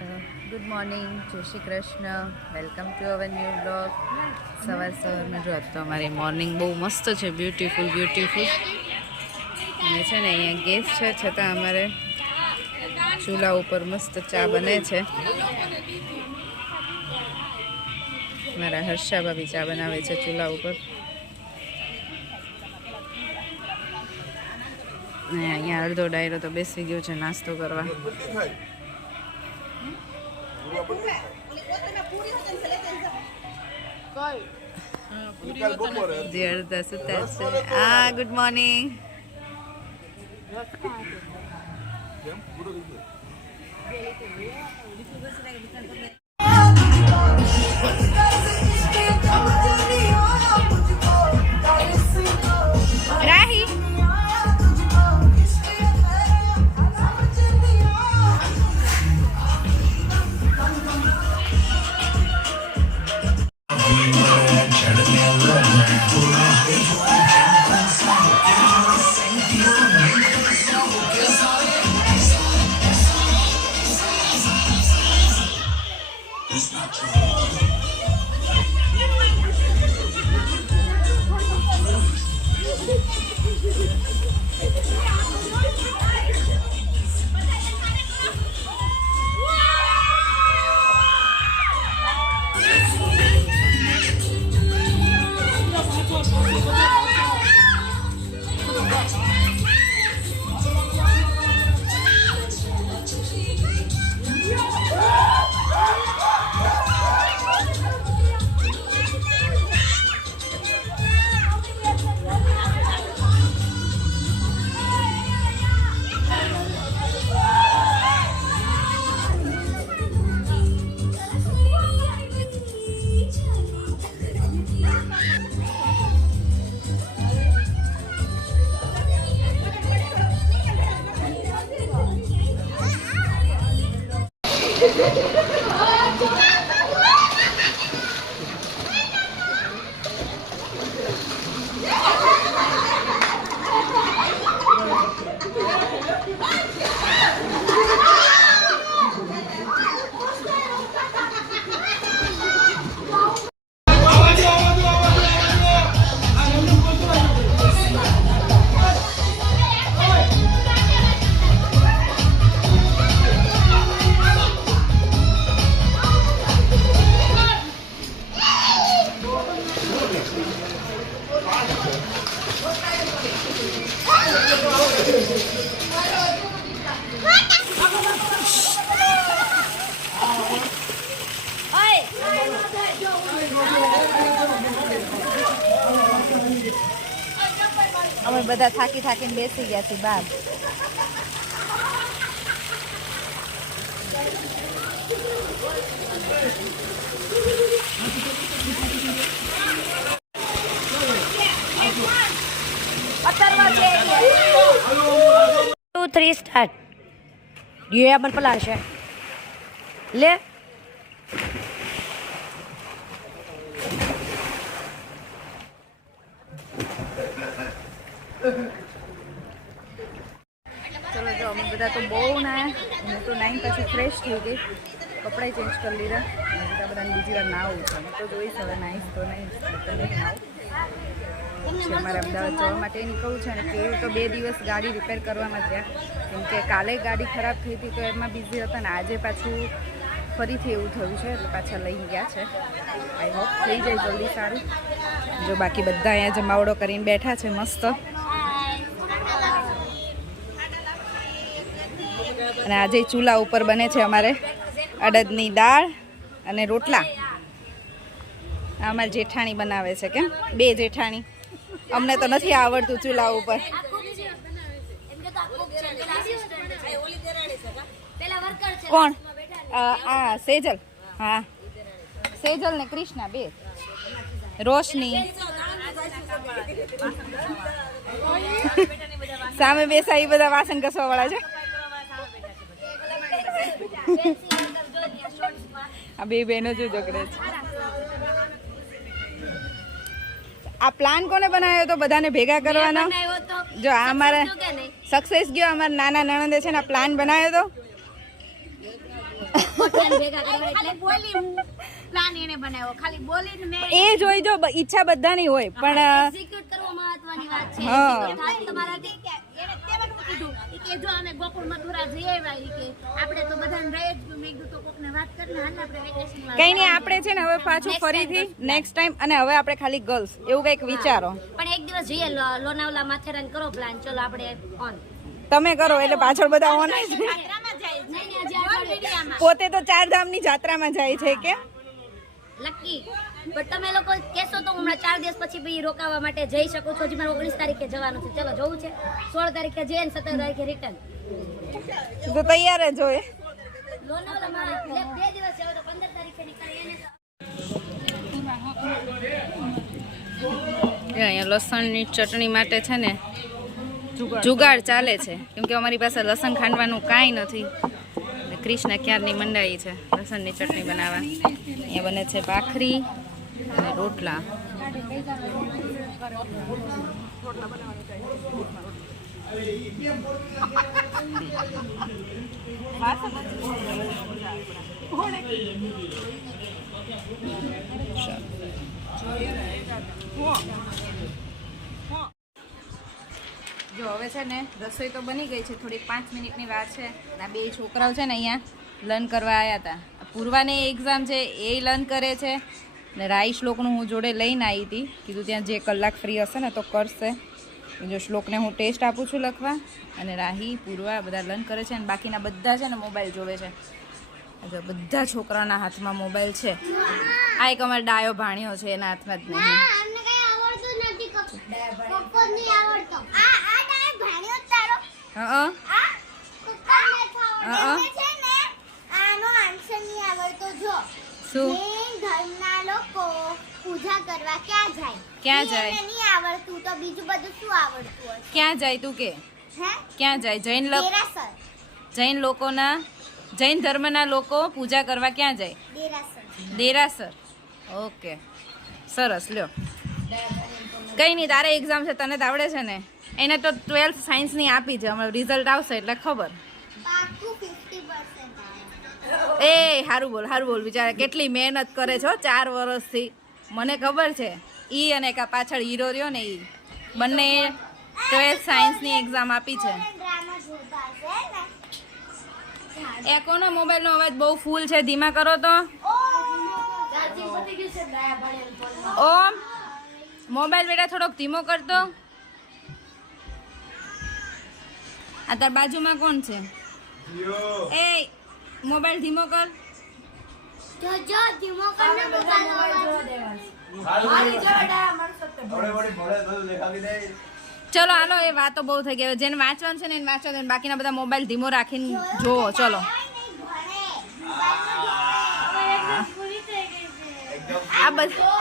Good morning, જય Shri Krishna, welcome to our new blog. સવારમાં જો તો અમારી મોર્નિંગ બહુ મસ્ત છે, બ્યુટીફુલ. અને છે ને અહીંયા ગેસ છે, છતાં અમારે ચૂલા ઉપર મસ્ત ચા બને છે. મારા હર્ષા ભાભી ચા બનાવે છે ચૂલા ઉપર. ને અહીંયા અડધો ડાયરો તો બેસી ગયો છે નાસ્તો કરવા. Good morning. રાહી અમે બધા થાકીને બેસી ગયા છીએ બહાર. Two 3 start. ये अपन पलाश है ले. ચલો જો અમે બધા તો બહુ નાયા. હું તો 9 પછી ફ્રેશ થઈ ગઈ, કપડાં ચેન્જ કરી લીધા. બધાને બીજી વાર નાવું છે. હું તો જોઈશ હવે નાહીશ તો નહીં નાવું. અમારે અમદાવાદ જવા માટે નીકળવું છે ને કેવું તો 2 દિવસ ગાડી રિપેર કરવામાં થયા, કેમ કે કાલે ગાડી ખરાબ થઈ હતી તો એમાં બિઝી હતા ને આજે પાછું ફરીથી એવું થયું છે એટલે પાછા લઈને ગયા છે. આઈ હોપ થઈ જાય જલ્દી સારું. જો બાકી બધા અહીંયા જમાવડો કરીને બેઠા છે મસ્ત. અને આજે ચૂલા ઉપર બને છે અમારે અડદની દાળ અને રોટલા. અમારી જેઠાણી બનાવે છે. કેમ 2 જેઠાણી? અમને તો નથી આવડતું ચૂલા ઉપર. કોણ? આ સેજલ. હા સેજલ ને કૃષ્ણા 2. રોશની સામે બેસા એ બધા વાસણ ઘસવા વાળા છે. આ 2 બહેનો જો ઝઘડે છે. આ પ્લાન કોને બનાવ્યો તો બધાને ભેગા કરવાનો? જો આ અમારે સક્સેસ ગયો. અમારા નાના નણંદે છે ને પ્લાન બનાવ્યો તો ભેગા કરવા એટલે બોલી હું પ્લાન એને બનાવ્યો ખાલી બોલીને મેં એ જોઈ જો ઈચ્છા બધાની હોય પણ એક્ઝિક્યુટ કરવો મહત્વની વાત છે હા. Execute થાય તમારાથી એને તેવાનું કીધું કે જો અમે ગોકુળ મથુરા જઈ આવ્યા ઈ કે આપણે તો બધાને રહે જ મેં કીધું તો કોકને વાત કરીને હાલ આપણે વેકેશનમાં કઈ નહીં આપણે છે ને હવે પાછું ફરીથી નેક્સ્ટ ટાઈમ અને હવે આપણે ખાલી ગર્લ્સ એવું કંઈક વિચારો પણ એક દિવસ જઈએ લોનાવલા માથેરાન કરો પ્લાન ચલો આપણે ઓન તમે કરો એટલે પાછળ બધા ઓન જ જાત્રામાં જાય છે નહીં હજી આ મીડિયામાં પોતે તો ચારધામની જાત્રામાં જાય છે કે લકી પણ તમે લોકો કહેશો તો હમણાં 4 દિવસ પછી બી રોકાવા માટે જઈ શકો છો હજી મારે 19 તારીખે જવાનું છે ચલો જવું છે 16 તારીખે જઈએ ને 17 તારીખે રિટર્ન તો તૈયાર જ હોય લોનાવલામાં 2 દિવસ જાવ તો 15 તારીખે નીકળીએ ને અહીંયા લસણની ચટણી માટે છે ને જુગાડ ચાલે છે કેમ કે અમારી પાસે લસણ ખાંડવાનું કાંઈ નથી ક્રિષ્ના ક્યારની મંડાઈ છે લસણની ચટણી બનાવવા અહીંયા બને છે ભાખરી અને રોટલા જો હવે છે ને રસોઈ તો બની ગઈ છે થોડીક 5 મિનિટની વાર છે આ બે છોકરાઓ છે ને અહીંયા લર્ન કરવા આવ્યા હતા પૂર્વાને એક્ઝામ છે એ લર્ન કરે છે ને રાઈ શ્લોકનું હું જોડે લઈને આવી હતી કીધું ત્યાં જે કલાક ફ્રી હશે ને તો કરશે જો શ્લોકને હું ટેસ્ટ આપું છું લખવા અને રાહી પૂર્વા બધા લર્ન કરે છે અને બાકીના બધા છે ને મોબાઈલ જોવે છે જો બધા છોકરાઓના હાથમાં મોબાઈલ છે આ એક અમારો ડાયો ભાણ્યો છે એના હાથમાં જ નહીં અમને કઈ આવડતું નથી પપ્પા નહીં આવડતો આ ડાય ભાણ્યો તારો હા આ પપ્પાને હા. આવડે છે ને આનો આન્સર નહીં આવડતો જો શું જૈન ધર્મના લોકો પૂજા કરવા ક્યાં જાય ક્યાં ઈ જાય? એને નહીં આવડતું તો બીજું બધું શું આવડતું હશે ક્યાં જાય તું કે હે ક્યાં જાય દેરાસર જૈન ધર્મના લોકો પૂજા કરવા ક્યાં જાય દેરાસર દેરાસર ઓકે સરસ લ્યો કઈ નહીં તારે એક્ઝામ છે તને તો આવડે છે ને એને તો 12th સાયન્સની આપી છે હમણાં રિઝલ્ટ આવશે એટલે ખબર પાક્કું 50% એ સારું બોલ બિચારા કેટલી મહેનત કરે છે 4 વર્ષથી મને ખબર છે ઈ અને કા પાછળ હીરો રહ્યો ને ઈ બંને 12th સાયન્સની એક્ઝામ આપી છે ડ્રામા જોતા હશે ને એ કોનો મોબાઈલનો અવાજ બહુ ફૂલ છે ધીમા કરો તો ઓમ મોબાઈલ બેટા થોડોક ધીમો કરતો આ તાર બાજુમાં કોણ છે એ મોબાઈલ ધીમો કર જો ધીમો કરને બગાડો ચલો હાલો એ વાતો બહુ થઈ ગઈ જેને વાંચવાનું છે ને એને વાંચવા દે બાકીના બધા મોબાઈલ ધીમો રાખીને જોવો ચલો આ બધા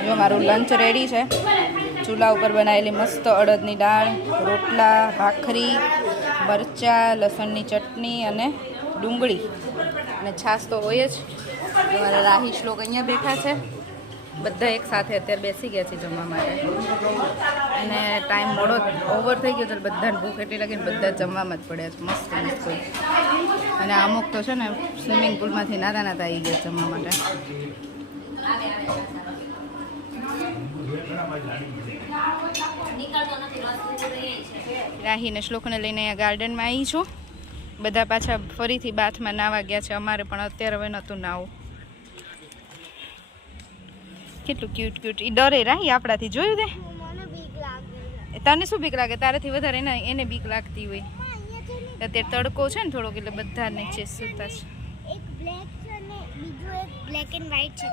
જો મારું લંચ રેડી છે ચૂલા ઉપર બનાવેલી મસ્ત અડદની દાળ રોટલા ભાખરી મરચાં લસણની ચટણી અને ડુંગળી અને છાશ તો હોય જ અમારા રાહી શ્લોક અહીંયા બેઠા છે બધા એક સાથે અત્યારે બેસી ગયા છે જમવા માટે અને ટાઈમ મોડો ઓવર થઈ ગયો તો બધાને ભૂખ એટલી લાગી ને બધા જમવામાં જ પડ્યા છે મસ્ત મસ્ત અને અમુક તો છે ને સ્વિમિંગ પુલમાંથી નાતા આવી ગયા જમવા માટે રાહીને શ્લોકને લઈને અહીંયા ગાર્ડનમાં આવી છું બધા પાછા ફરીથી બાથમાં નાવા ગયા છે અમારે પણ અત્યારે હવે નહોતું નાવું કેટલું ક્યુટ એ ડરે રાહી આપણાથી જોયું તે મને બીક લાગે તને શું બીક લાગે તારાથી વધારે એને બીક લાગતી હોય અત્યારે તડકો છે ને થોડોક એટલે બધા નીચે સૂતા છે એક બ્લેક છે ને બીજું એક બ્લેક એન્ડ વ્હાઈટ છે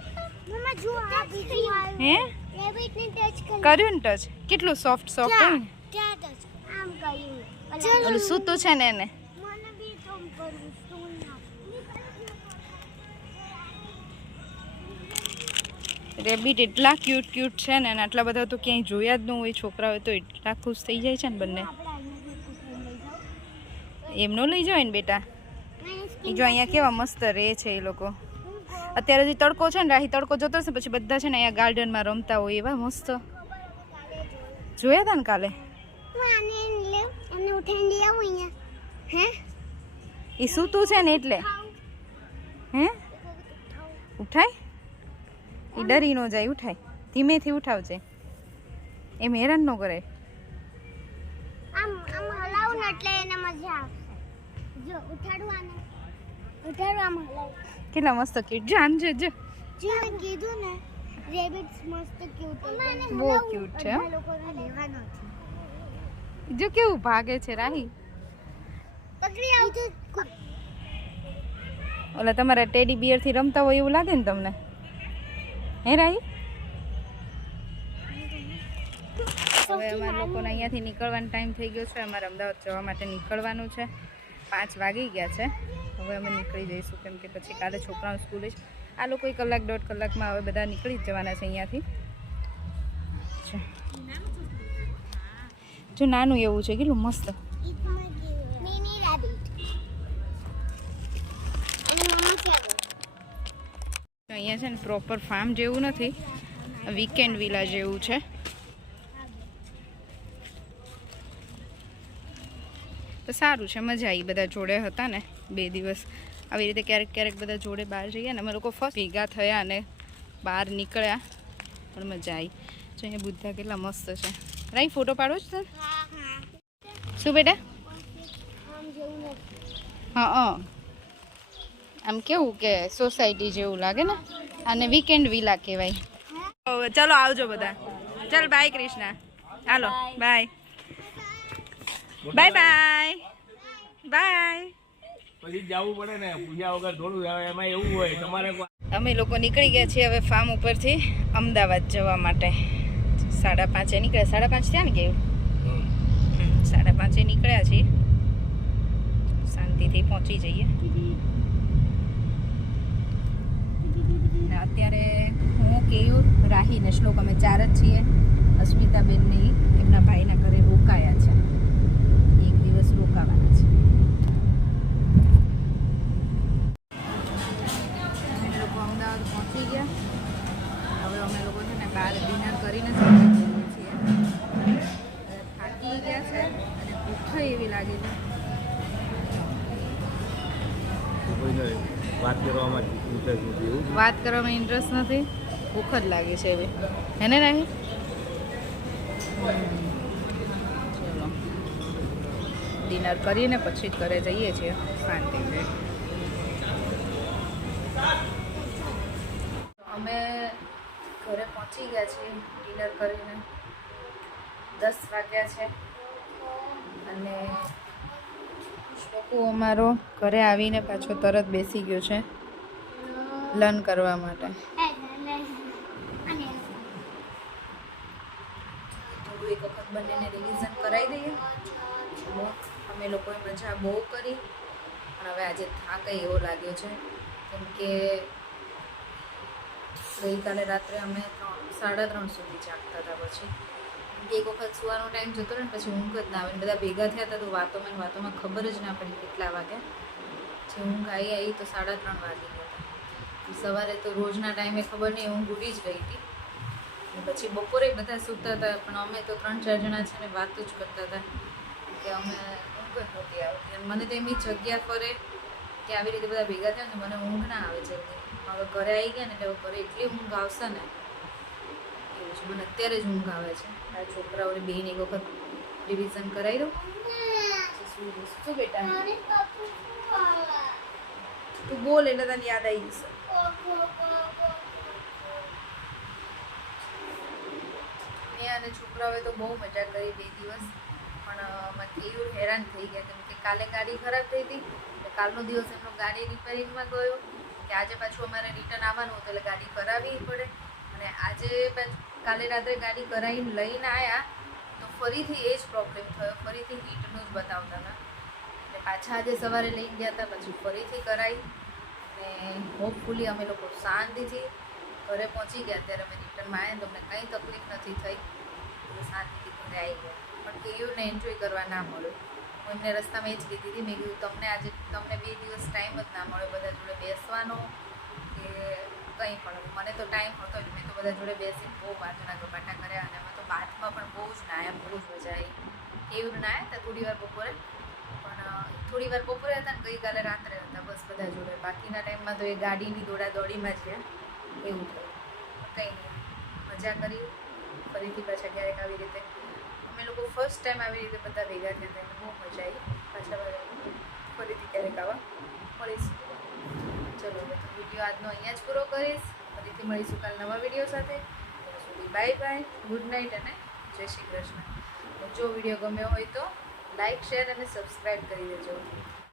મમ્મા જો આ બીજું આવ્યું હે રેબિટ ને ટચ કર્યું ને ટચ કેટલું સોફ્ટ હોય ને ક્યાં ટચ આમ કર્યું ઓલું સૂતું છે ને એને મને બી તમ કરવું સ્ટોન ના રેબિટ એટલા ક્યુટ છે ને અને આટલા બધા તો ક્યાંય જોયા જ ન હોય છોકરાઓ તો એટલા ખુશ થઈ જાય છે ને બંને એમનો લઈ જાવ ને બેટા એ જો અહીંયા કેવા મસ્ત રહે છે એ લોકો અત્યારે જે તડકો છે ને રાહી તડકો જતો હશે પછી બધા છે ને અહીંયા ગાર્ડનમાં રમતા હોય એવા મસ્ત જોયા હતા ને કાલે એને ઉઠાઈને લઈ આવું અહીંયા હે એ સૂતું છે ને એટલે હે ઉઠાય એ ડરી ન જાય ઉઠાય ધીમેથી ઉઠાવજે એમ હેરાન ન કરે આમ હલાવું ને એટલે એને મજા આવશે જો ઉઠાડું આમ હલાવું કેટલા મસ્ત ક્યુટ જાન છે જો જે મેં કીધું ને રેબિટ્સ મસ્ત ક્યુટ છે બહુ ક્યુટ છે હો. લોકોને લેવાનો છે જો કેવું ભાગે છે રાહી પકડી આવજો ઓલા તમારા ટેડી બિયર થી રમતા હોય એવું લાગે ને તમને હે રાહી હવે અમારા લોકોને અહીંયાથી નીકળવાનો ટાઈમ થઈ ગયો છે અમારે અમદાવાદ જવા માટે નીકળવાનું છે 5 વાગી ગયા છે હવે અમે નીકળી જઈશું કેમ કે પછી કાલે છોકરાઓ સ્કૂલે છે આ લોકો 1 કલાક 1.5 કલાકમાં હવે બધા નીકળી જ જવાના છે અહીંયાથી જો નાનું એવું છે કેટલું મસ્ત મિની રેબિટ અને મમ્મા છે અહીંયા છે ને પ્રોપર ફાર્મ જેવું નથી વીકેન્ડ વિલા જેવું છે તો સારું છે મજા આવી બધા જોડે હતા ને 2 દિવસ આવી રીતે ક્યારેક ક્યારેક બધા જોડે બહાર જઈએ ને અમે લોકો ફર્સ્ટ ભેગા થયા અને બહાર નીકળ્યા પણ મજા આવી જો અહીંયા બુદ્ધા કેટલા મસ્ત છે રાઈ ફોટો પાડો જ તને શું બેટા હા આમ કેવું કે સોસાયટી જેવું લાગે ને અને વીકેન્ડ વિલા કહેવાય ચાલો આવજો બધા ચાલ બાય કૃષ્ણા હાલો બાય બાય બાય બાય પછી જવું પડે ને પૂજા વગર થોડું એમાં એવું હોય તમારે અમે લોકો નીકળી ગયા છીએ હવે ફાર્મ ઉપરથી અમદાવાદ જવા માટે 5:30 નીકળ્યા 5:30 થયા ને કેવું 5:30 નીકળ્યા છીએ શાંતિથી પહોંચી જઈએ ને અત્યારે હું કેયુર રાહી ને શ્લોક અમે 4 જ છીએ અસ્મિતાબેન ને એમના ભાઈના ઘરે રોકાયા છે 1 દિવસ રોકાવાના છે અમે લોકો અમદાવાદ પહોંચી ગયા હવે અમે લોકો છે ને બહાર ડિનર કરીને જઈએ છીએ થાકી ગયા છે અને ભૂખ એવી લાગી છે વાત કરવામાં ઇન્ટરેસ્ટ નથી એવું વાત કરવામાં ઇન્ટરેસ્ટ નથી ભૂખ જ લાગે છે હવે હેને રાહી ચલો ડિનર કરીને પછી જ ઘરે જઈએ છીએ શાંતિથી અમે ઘરે પહોંચી ગયા છીએ ડિનર કરીને 10 વાગ્યા છે અને શ્લોકો અમારો ઘરે આવીને પાછો તરત બેસી ગયો છે લર્ન કરવા માટે થોડું એક વખત બંનેને રિવિઝન કરાવી દઈએ અમે લોકોએ મજા બહુ કરી પણ હવે આજે થાક એવો લાગ્યો છે કેમ કે ગઈકાલે રાત્રે અમે 3:30 સુધી જાગતા હતા પછી એક વખત સુવાનો ટાઈમ જતો ને પછી ઊંઘ જ ના આવે બધા ભેગા થયા હતા તો વાતોમાં ખબર જ ના પડી કેટલા વાગ્યા જે ઊંઘ આવી તો 3:30 વાગી ગયા હતા સવારે તો રોજના ટાઈમે ખબર નહીં ઊંઘ ઉડી જ ગઈ હતી પછી બપોરે બધા સૂતા હતા પણ અમે તો 3-4 જણા છે ને વાતો જ કરતા હતા કે અમે ઊંઘ જ નહોતી આવતી અને મને તો એમ જગ્યા ફરે કે આવી રીતે બધા ભેગા થયા ને મને ઊંઘ ના આવે જલ્દી હવે ઘરે આવી ગયા ને એટલે ઘરે એટલી ઊંઘ આવશે ને એવું છે મને અત્યારે જ ઊંઘ આવે છે આ છોકરાઓને બેન એક વખત રિવિઝન કરાવી દઉં શું બેટા તું બોલ એટલે તને યાદ આવી જશે મેં અને છોકરાઓએ તો બહુ મજા કરી 2 દિવસ પણ કેયુર હેરાન થઈ ગયા કેમ કે કાલે ગાડી ખરાબ થઈ હતી એટલે કાલનો દિવસ એમનો ગાડી રિપેરિંગમાં ગયો કે આજે પાછું અમારે રિટર્ન આવવાનું હતું એટલે ગાડી કરાવવી પડે અને આજે કાલે રાત્રે ગાડી કરાવીને લઈને આવ્યા તો ફરીથી એ જ પ્રોબ્લેમ થયો ફરીથી હીટનું જ બતાવતા હતા એટલે પાછા આજે સવારે લઈને ગયા હતા પછી ફરીથી કરાવી અને હોપફુલી અમે લોકો શાંતિથી ઘરે પહોંચી ગયા ત્યારે અમે રિટર્નમાં આવ્યા તમને કંઈ તકલીફ નથી થઈ એટલે શાંતિથી ઘરે આવી ગયા પણ કેયુરને એન્જોય કરવા ના મળ્યો હું એમને રસ્તામાં એ જ કીધી હતી મેં કીધું તમને 2 દિવસ ટાઈમ જ ના મળ્યો બધા જોડે બેસવાનો કે કંઈ પણ મને તો ટાઈમ હતો જ મેં તો બધા જોડે બેસીને બહુ વાતોના ગપાટા કર્યા અને અમે તો બાથમાં પણ બહુ જ નાયા બહુ જ મજા આવી કેવું ના આવ્યા હતા થોડી વાર બપોરે, પણ થોડી વાર બપોરે હતા ને ગઈકાલે રાત્રે હતા બસ બધા જોડે. બાકીના ટાઈમમાં તો એ ગાડીની દોડાદોડીમાં છે એવું થયું. કંઈ નહીં, મજા કરી. ફરીથી પાછા ક્યારેક આવી રીતે અમે લોકો ફર્સ્ટ ટાઈમ આવી રીતે બધા ભેગા થયા હતા, બહુ મજા આવી. પાછા ફરીથી ક્યારેક આવા મળીશું. ચલો હવે તો વિડીયો આજનો અહીંયા જ પૂરો કરીશ. ફરીથી મળીશું કાલ નવા વિડીયો સાથે. ત્યાં સુધી બાય બાય, ગુડ નાઇટ અને જય શ્રી કૃષ્ણ. જો વિડીયો ગમ્યો હોય તો લાઈક, શેર અને સબસ્ક્રાઈબ કરી દેજો.